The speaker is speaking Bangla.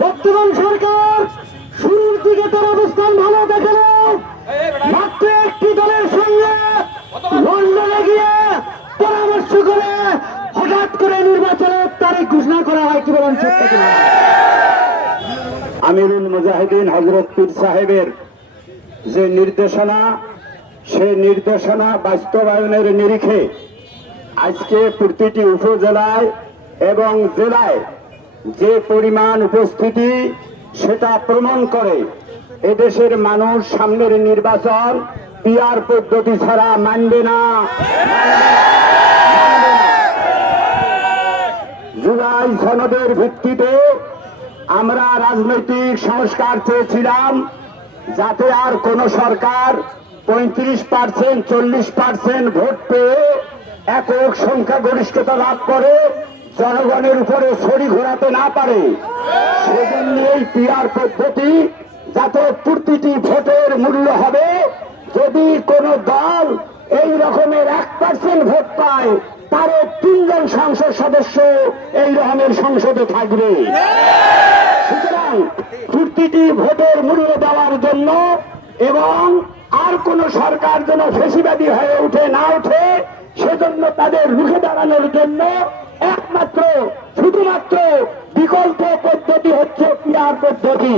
বর্তমান সরকার, শুরুর দিকে তার অবস্থান ভালো দেখালেও মাত্র একটি দলের সঙ্গে লন্ডনে গিয়ে পরামর্শ করে হঠাৎ করে নির্বাচনের তারিখ ঘোষণা করা হয় কি বলেন আমিরুল মুজাহিদিন হজরত পীর সাহেবের যে নির্দেশনা, সে নির্দেশনা বাস্তবায়নের নিরিখে আজকে প্রতিটি উপজেলায় এবং জেলায় যে পরিমাণ উপস্থিতি সেটা প্রমাণ করে এদেশের মানুষ সামনের নির্বাচন পিয়ার পদ্ধতি ছাড়া মানবে না। জুলাই সনদের ভিত্তিতে আমরা রাজনৈতিক সংস্কার চেয়েছিলাম, যাতে আর কোন সরকার পঁয়ত্রিশ পার্সেন্ট, চল্লিশ পার্সেন্ট ভোট পেয়ে একক সংখ্যাগরিষ্ঠতা লাভ করে জনগণের উপরে ছড়ি ঘোরাতে না পারে। সেজন্য এই পিয়ার পদ্ধতি, যাতে প্রতিটি ভোটের মূল্য হবে, যদি কোন দল এই রকমের এক পার্সেন্ট ভোট পায়, তারও তিনজন সংসদ সদস্য এই রকমের সংসদে থাকবে। সুতরাং প্রতিটি ভোটের মূল্য দেওয়ার জন্য এবং আর কোন সরকার যেন ফেসিবাদী হয়ে উঠে না উঠে সেজন্য তাদের রুখে দাঁড়ানোর জন্য একমাত্র শুধুমাত্র বিকল্প পদ্ধতি হচ্ছে পিয়ার পদ্ধতি।